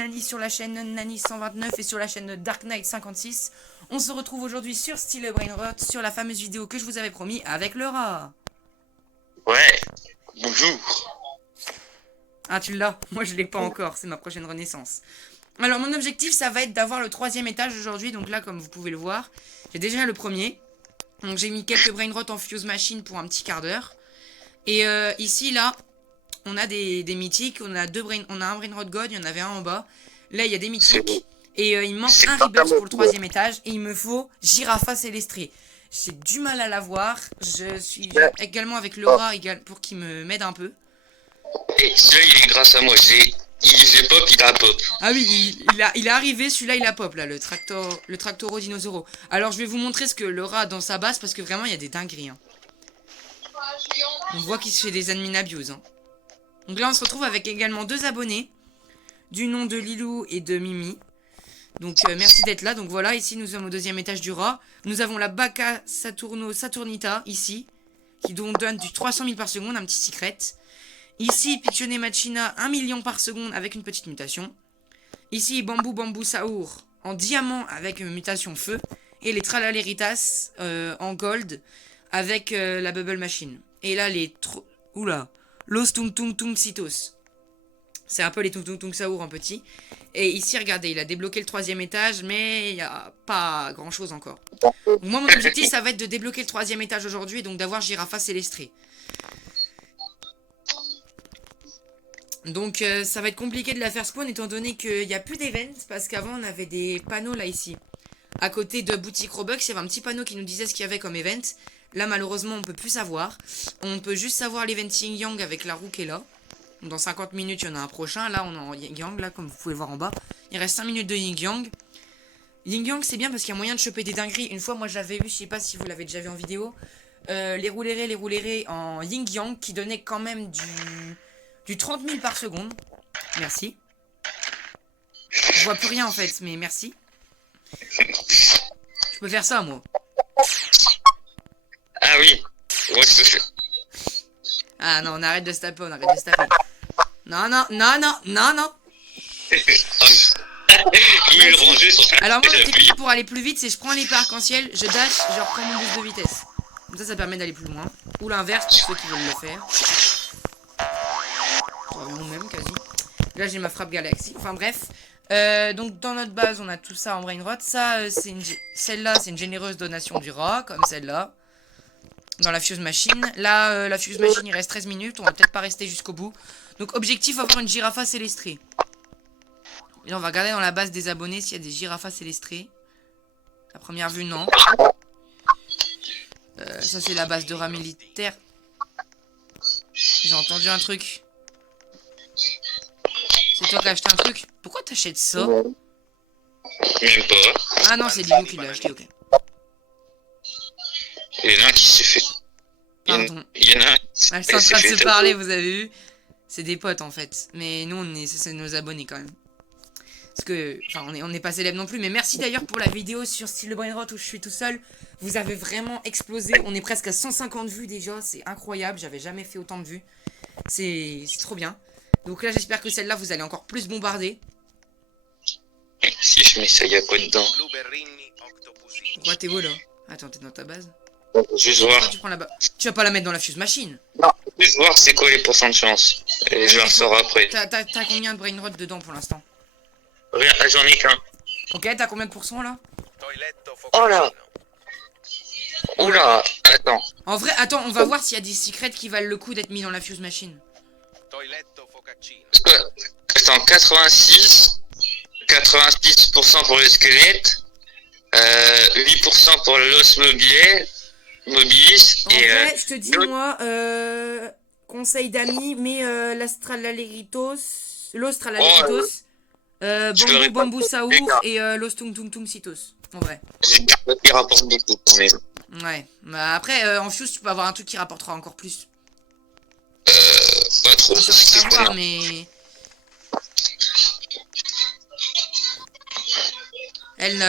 Nani sur la chaîne Nani129 et sur la chaîne Dark Knight 56. On se retrouve aujourd'hui sur Steel Brain Rot sur la fameuse vidéo que je vous avais promis avec le rat. Ouais, bonjour. Ah, tu l'as? Moi je l'ai pas encore, c'est ma prochaine renaissance. Alors mon objectif ça va être d'avoir le 3e étage aujourd'hui, donc là comme vous pouvez le voir, j'ai déjà le premier. Donc j'ai mis quelques Brain Rot en Fuse Machine pour un petit quart d'heure. Et ici là, on a des mythiques, on a un Brain Rot God, il y en avait un en bas. Là il y a des mythiques. Et il me manque un Rebirth pour le 3e étage. Et il me faut Girafa Célestrée. J'ai du mal à l'avoir. Je suis également avec le rat pour qu'il m'aide un peu. Et celui-là, il est grâce à moi. J'ai pop, il a pop. Ah oui, il est arrivé, celui-là il a pop là, le Tractoro Dinosauro. Alors je vais vous montrer ce que le rat a dans sa base parce que vraiment il y a des dingueries. Hein. On voit qu'il se fait des admin abuse. Hein. Donc là on se retrouve avec également 2 abonnés du nom de Lilou et de Mimi. Donc merci d'être là. Donc voilà, ici nous sommes au 2e étage du rat. Nous avons la Bacca Saturnita ici, qui donc donne du 300 000 par seconde, un petit secret. Ici Pictionné Machina 1 million par seconde avec une petite mutation. Ici Bambou Saour en diamant avec une mutation feu. Et les Tralaleritas en gold avec la Bubble Machine. Et là les... Oula, Los Tung Tung Tung Citos. C'est un peu les Tung Tung Tung Saour en petit. Et ici, regardez, il a débloqué le 3e étage, mais il n'y a pas grand chose encore. Donc moi, mon objectif, ça va être de débloquer le 3e étage aujourd'hui, donc d'avoir Girafa Célestrée. Donc ça va être compliqué de la faire spawn, étant donné qu'il n'y a plus d'events, parce qu'avant, on avait des panneaux là, ici. À côté de boutique Robux, il y avait un petit panneau qui nous disait ce qu'il y avait comme event. Là, malheureusement, on peut plus savoir. On peut juste savoir l'event Yin Yang avec la roue qui est là. Dans 50 minutes, il y en a un prochain. Là, on est en Yin Yang, là, comme vous pouvez le voir en bas. Il reste 5 minutes de Yin Yang. Yin Yang, c'est bien parce qu'il y a moyen de choper des dingueries. Une fois, moi, j'avais vu, je sais pas si vous l'avez déjà vu en vidéo, les roulérés en Yin Yang qui donnaient quand même du 30 000 par seconde. Merci. Je vois plus rien, en fait, mais merci. Je peux faire ça, moi. Ah oui, moi je peux faire. Ah non, on arrête de se taper, on arrête de se taper. Non. Il veut le ranger sur Alors moi, la technique pour aller plus vite, c'est je prends l'épée arc-en-ciel, je dash, je reprends mon boost de vitesse. Comme ça permet d'aller plus loin. Ou l'inverse pour ceux qui veulent le faire. Ou même quasi. Là, j'ai ma frappe galaxie. Enfin bref. Donc dans notre base, on a tout ça en brain rot. Ça, celle-là, c'est une généreuse donation du rat, comme celle-là. Dans la Fuse Machine. Là, la Fuse Machine, il reste 13 minutes. On va peut-être pas rester jusqu'au bout. Donc, objectif, avoir une Girafa Célestrée. Et là, on va regarder dans la base des abonnés s'il y a des Girafas Célestrées. À première vue, non. Ça, c'est la base de rat militaire. J'ai entendu un truc. C'est toi qui as acheté un truc? Pourquoi t'achètes ça? Même pas. Ah non, c'est Lilou qui l'a acheté, ok. Il y en a un qui s'est fait. Pardon. Il y en a un. Elles sont en train de se parler, vous avez vu? C'est des potes en fait. Mais nous, c'est nos abonnés quand même. Parce que, enfin, on n'est pas célèbres non plus. Mais merci d'ailleurs pour la vidéo sur Steel Brain Rot où je suis tout seul. Vous avez vraiment explosé. On est presque à 150 vues déjà. C'est incroyable. J'avais jamais fait autant de vues. C'est trop bien. Donc là, j'espère que celle-là, vous allez encore plus bombarder. Si je mets ça, il y a quoi dedans? Pourquoi t'es où là? Attends, t'es dans ta base? Juste voir. Tu prends là-bas. Tu vas pas la mettre dans la Fuse Machine? Non, juste voir c'est quoi les pourcents de chance. Et je la ressors après. T'as combien de brain rot dedans pour l'instant? Rien, j'en ai qu'un. Ok, t'as combien de pourcents là? Oh là! Oula! Attends. En vrai, attends, on va voir s'il y a des secrets qui valent le coup d'être mis dans la Fuse Machine. Attends, 86% pour le squelette, 8% pour l'os mobilis, en vrai, je te dis, moi, conseil d'amis, mais l'Australaritos, Bambou Saour et Los Tung Tung Tung Citos. En vrai. J'ai gardé qui rapporte beaucoup quand même. Ouais, bah après, en Fuse, tu peux avoir un truc qui rapportera encore plus. Pas trop. Ça C'est savoir, quoi, mais...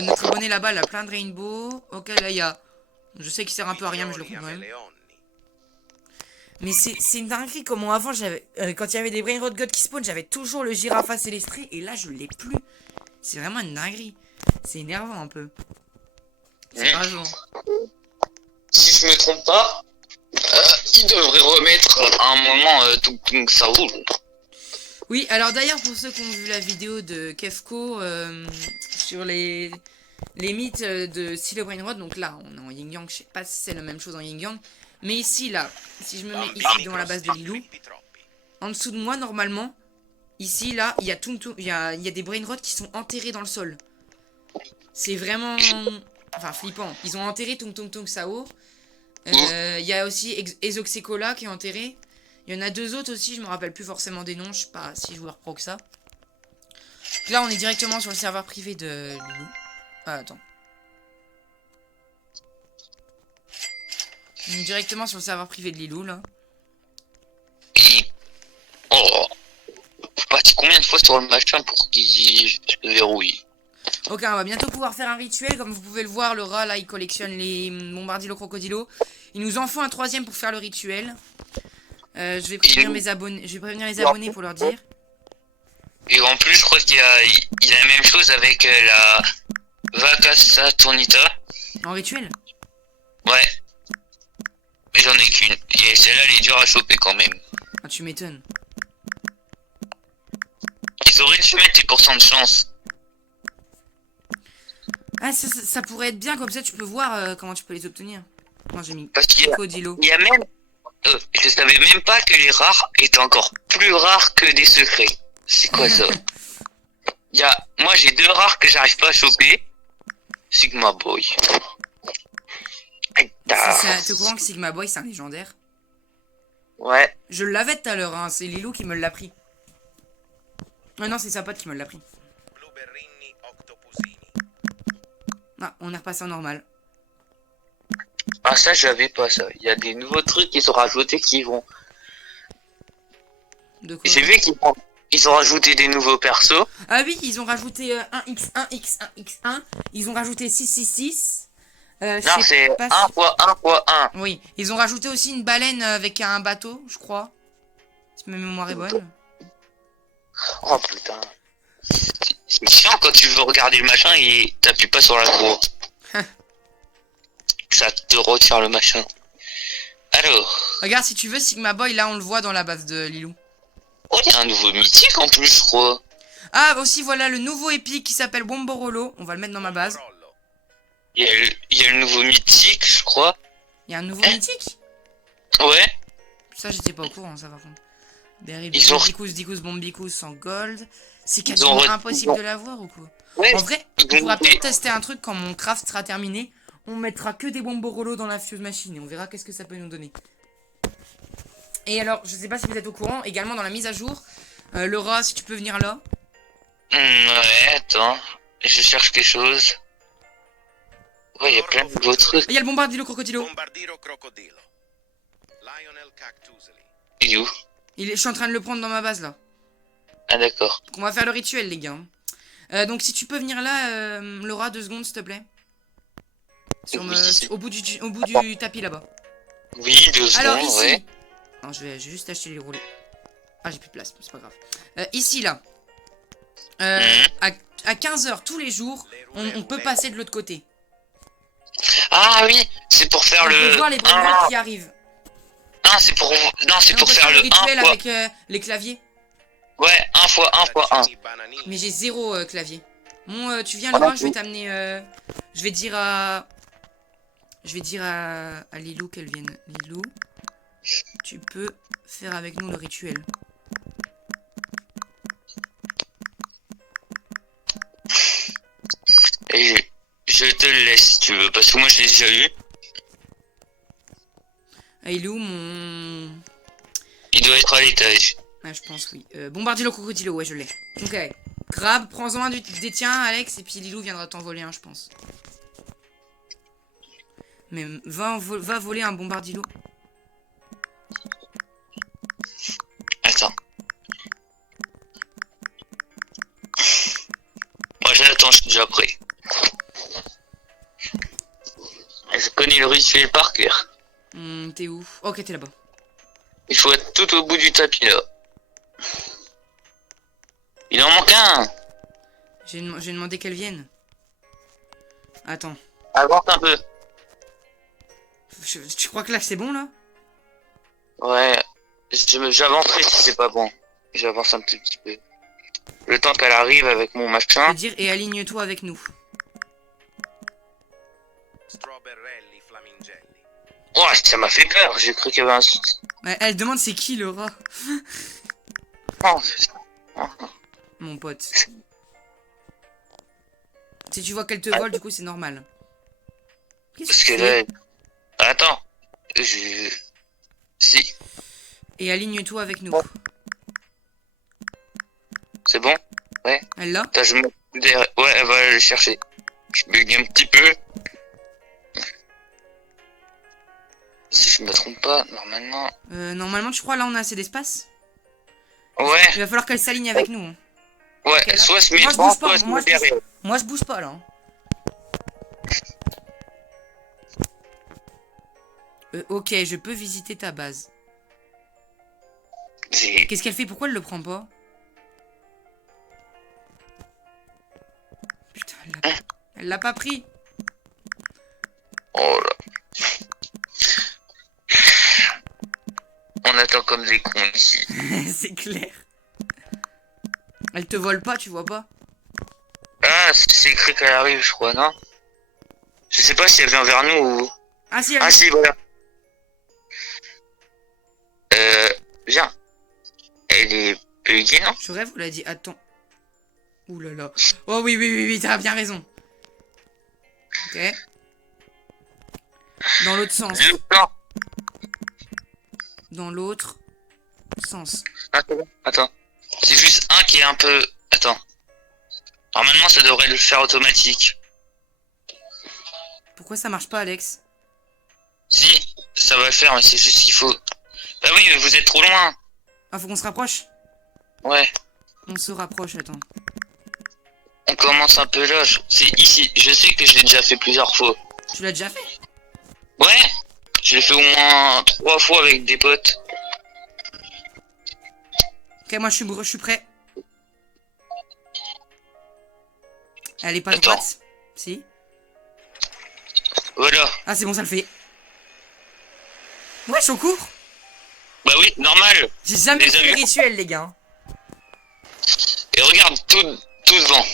notre abonné là-bas, elle a plein de rainbow. Ok, là, il y a... Je sais qu'il sert un peu à rien, mais je le prends quand même. Mais c'est une dinguerie comment avant j'avais quand il y avait des Brain Rot God qui spawn, j'avais toujours le Girafa Célestri et là je l'ai plus. C'est vraiment une dinguerie. C'est énervant un peu. C'est rageant. Si je me trompe pas, il devrait remettre à un moment Tung Tung Sao. Oui, alors d'ailleurs pour ceux qui ont vu la vidéo de Kefko sur les mythes de Silo Brain Rot, donc là on est en Yin Yang, je sais pas si c'est la même chose en Yin Yang, mais ici là, si je me mets ici devant la base de Lilou, en dessous de moi normalement, ici là, il y a il y a des Brain Rot qui sont enterrés dans le sol. C'est vraiment, enfin flippant. Ils ont enterré Tung Tung Tung Sao. Il y a aussi Exoxecola qui est enterré. Il y en a deux autres aussi, je me rappelle plus forcément des noms, je suis pas si joueur pro que ça. Donc là on est directement sur le serveur privé de Lilou. Ah, attends. On est directement sur le serveur privé de Lilou là. Et... Oh, faut partir combien de fois sur le machin pour qu'il se verrouille? Ok, on va bientôt pouvoir faire un rituel. Comme vous pouvez le voir, le rat là il collectionne les bombardilo crocodilo. Il nous en faut un troisième pour faire le rituel. Je vais prévenir mes abonnés. Je vais prévenir les abonnés pour leur dire. Et en plus, je crois qu'il y a la même chose avec la Vaca Saturnita. En rituel? Ouais. Mais j'en ai qu'une. Et celle-là, elle est dure à choper quand même. Ah, tu m'étonnes. Ils auraient dû mettre des pourcents de chance. Ah, ça pourrait être bien, comme ça tu peux voir comment tu peux les obtenir. Moi j'ai mis Parce qu'il crocodilo. y a même... je savais même pas que les rares étaient encore plus rares que des secrets. C'est quoi ça? Moi j'ai deux rares que j'arrive pas à choper. Sigma Boy. T'es au courant que Sigma Boy c'est un légendaire? Ouais. Je l'avais tout à l'heure, hein. C'est Lilou qui me l'a pris. Ah non, c'est sa pote qui me l'a pris. Ah, on est repassé en normal. Ah ça j'avais pas ça. Il y a des nouveaux trucs qu'ils ont rajoutés qui vont... De quoi? J'ai vu qu'ils ont rajouté des nouveaux persos. Ah oui, ils ont rajouté 1x1, x1, x1. Ils ont rajouté 666. Non, c'est 1 x 1 x 1. Oui, ils ont rajouté aussi une baleine avec un bateau, je crois. Si ma mémoire est bonne. Oh putain. C'est chiant quand tu veux regarder le machin et t'appuies pas sur la croix. Ça te retire le machin. Alors. Regarde, si tu veux, Sigma Boy, là on le voit dans la base de Lilou. Oh, il y a un nouveau mythique en plus, je crois. Ah, aussi voilà le nouveau épique qui s'appelle Bomborolo. On va le mettre dans ma base. Il y a le nouveau mythique, je crois. Il y a un nouveau mythique? Ouais. Ça, j'étais pas au courant, ça par contre. Berry, Dicous, Bombicous en gold. C'est quasiment impossible de l'avoir ou quoi? Ouais, en vrai, on pourra peut-être tester un truc quand mon craft sera terminé. On mettra que des Bomborolo dans la fuse machine et on verra qu'est-ce que ça peut nous donner. Et alors, je sais pas si vous êtes au courant, également dans la mise à jour, le rat, si tu peux venir là. Ouais, attends, je cherche quelque chose. Ouais, il y a plein de nouveaux trucs. Il y a le bombardilo crocodilo. Il est où? Je suis en train de le prendre dans ma base là. Ah d'accord. Donc on va faire le rituel les gars. Donc si tu peux venir là, le rat, 2 secondes s'il te plaît. Au bout du tapis là-bas. Oui, 2 secondes, alors, ici... ouais. Non, je vais juste acheter les roulés. Ah, j'ai plus de place, c'est pas grave. Ici, là. À 15h tous les jours, on peut passer de l'autre côté. Ah oui, c'est pour faire on peut voir les brain qui arrivent. Non, c'est pour... Non, c'est pour faire le rituel avec les claviers. Ouais, 1 x 1 x 1. Mais j'ai 0 clavier. Bon, tu viens Laura, je vais t'amener... Je vais dire à Lilou qu'elle vienne. Lilou, tu peux faire avec nous le rituel. Et je te le laisse si tu veux, parce que moi je l'ai déjà eu. Ah, il est où mon... Il doit être à l'étage. Ah, je pense, oui. Bombardilo crocodilo, ouais, je l'ai. Ok. Grab, prends-en un des tiens, Alex, et puis Lilou viendra t'envoler un, je pense. Mais va voler un bombardilo. Attends. Moi j'attends, je suis déjà prêt. Je connais le rituel par cœur. T'es où? Ok, t'es là-bas. Il faut être tout au bout du tapis là. Il en manque un. J'ai demandé qu'elle vienne. Attends. Avance un peu. Tu crois que là c'est bon là? Ouais. J'avancerai si c'est pas bon. J'avance un tout petit peu. Le temps qu'elle arrive avec mon Je machin. veux dire, et aligne-toi avec nous. Strawberrelli flamingelli. Oh, ça m'a fait peur. J'ai cru qu'il y avait un... Ouais, elle demande c'est qui le rat? Oh, c'est ça. Oh. Mon pote. Si tu vois qu'elle te vole, du coup c'est normal. Qu'est-ce Parce que que tu fais? là... Attends. Si. Et aligne-toi avec nous. C'est bon? Ouais. Elle l'a? Attends, je me... Ouais, elle va aller le chercher. Je bug un petit peu. Si je me trompe pas, normalement... Normalement, tu crois là on a assez d'espace? Ouais. Il va falloir qu'elle s'aligne avec nous. Hein. Ouais, Ok, là. soit se met Moi je devant, bouge pas, soit se moi met je bouge, derrière. moi je bouge pas là. Hein. Ok, je peux visiter ta base. C'est... Qu'est-ce qu'elle fait? Pourquoi elle le prend pas? Putain, elle l'a pas pris. Oh là. On attend comme des cons ici. C'est clair. Elle te vole pas, tu vois pas? Ah, c'est écrit qu'elle arrive, je crois, non? Je sais pas si elle vient vers nous ou... Ah si, elle... Ah si, voilà. Viens. Elle est buggée, non? Je rêve, vous l'a dit. Attends. Ouh là là. Oh oui, oui, oui, oui, t'as bien raison. Ok. Dans l'autre sens. Non. Dans l'autre sens. Attends. C'est juste un qui est un peu... Attends. Normalement, ça devrait le faire automatique. Pourquoi ça marche pas, Alex? Si, ça va le faire, mais c'est juste qu'il faut... Bah oui, mais vous êtes trop loin. Ah, faut qu'on se rapproche? Ouais. On se rapproche, attends. On commence un peu là. C'est ici. Je sais que je l'ai déjà fait plusieurs fois. Tu l'as déjà fait? Ouais. Je l'ai fait au moins 3 fois avec des potes. Ok, moi je suis prêt. Elle est pas Attends. droite? Si. Voilà. Ah, c'est bon, ça le fait. Ouais, je suis au cours. Bah oui, normal. J'ai jamais Les fait le amis. rituel, les gars. Et regarde, tout devant.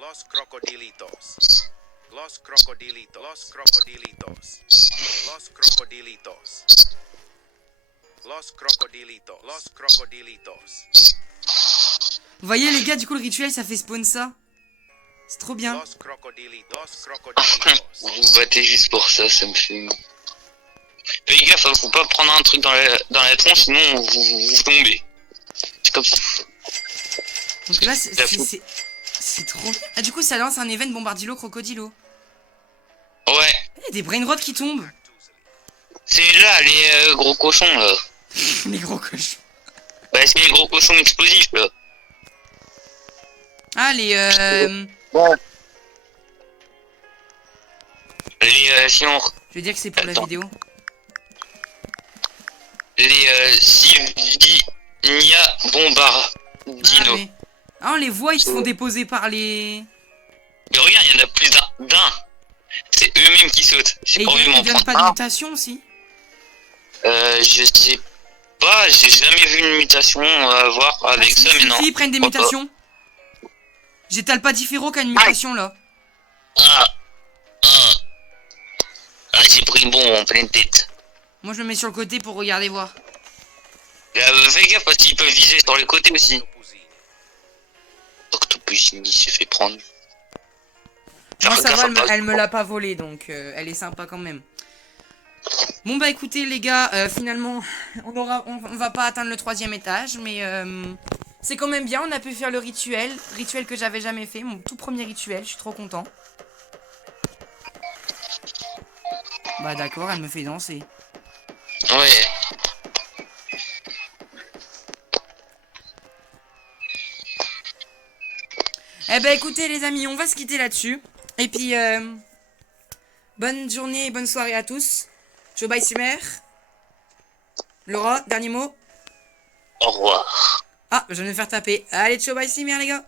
Los crocodilitos. Los crocodilitos. Los crocodilitos. Los crocodilitos. Los crocodilitos. Los crocodilitos. Vous voyez, les gars, du coup, le rituel, ça fait spawn ça. C'est trop bien. Los crocodilitos. Los crocodilitos. Vous vous battez juste pour ça, ça me fait... Fais gaffe, faut pas prendre un truc dans la tronche, sinon vous tombez. C'est comme ça. Donc là, c'est trop bien. Ah, du coup, ça lance un event bombardilo crocodilo. Ouais. Il y a des brain rot qui tombent. C'est là, les gros cochons, là. Les gros cochons. Bah, c'est les gros cochons explosifs, là. Ah, les Ouais. Sinon, Je veux dire que c'est pour la Attends. vidéo. les Sivinia Bombardino. Ah, mais... ah, on les voit, ils se font déposer par les... Mais regarde, il y en a plus d'un. C'est eux-mêmes qui sautent. Et J'ai pas envie de ils m'en donnent prendre pas de un. mutation aussi? Je sais pas, j'ai jamais vu une mutation à voir avec ça, mais non. Si, ils prennent des Pourquoi pas. mutations. J'étale pas Differo qui a une mutation là. Ah, j'ai pris bon en pleine tête. Moi je me mets sur le côté pour regarder voir. Fais gaffe parce qu'ils peuvent viser sur les côtés aussi. Tupuzini. Octopus, il s'est fait prendre. Moi Faire ça gaffe va, à pas- elle me l'a pas volé donc elle est sympa quand même. Bon bah écoutez les gars, finalement on va pas atteindre le 3e étage mais c'est quand même bien, on a pu faire le rituel que j'avais jamais fait, mon tout premier rituel, je suis trop content. Bah d'accord, elle me fait danser. Ouais. Eh ben écoutez les amis, on va se quitter là-dessus. Et puis bonne journée et bonne soirée à tous. Ciao bye Sumer. Laura, dernier mot. Au revoir. Ah, je vais me faire taper. Allez, ciao, bye, Simir, les gars.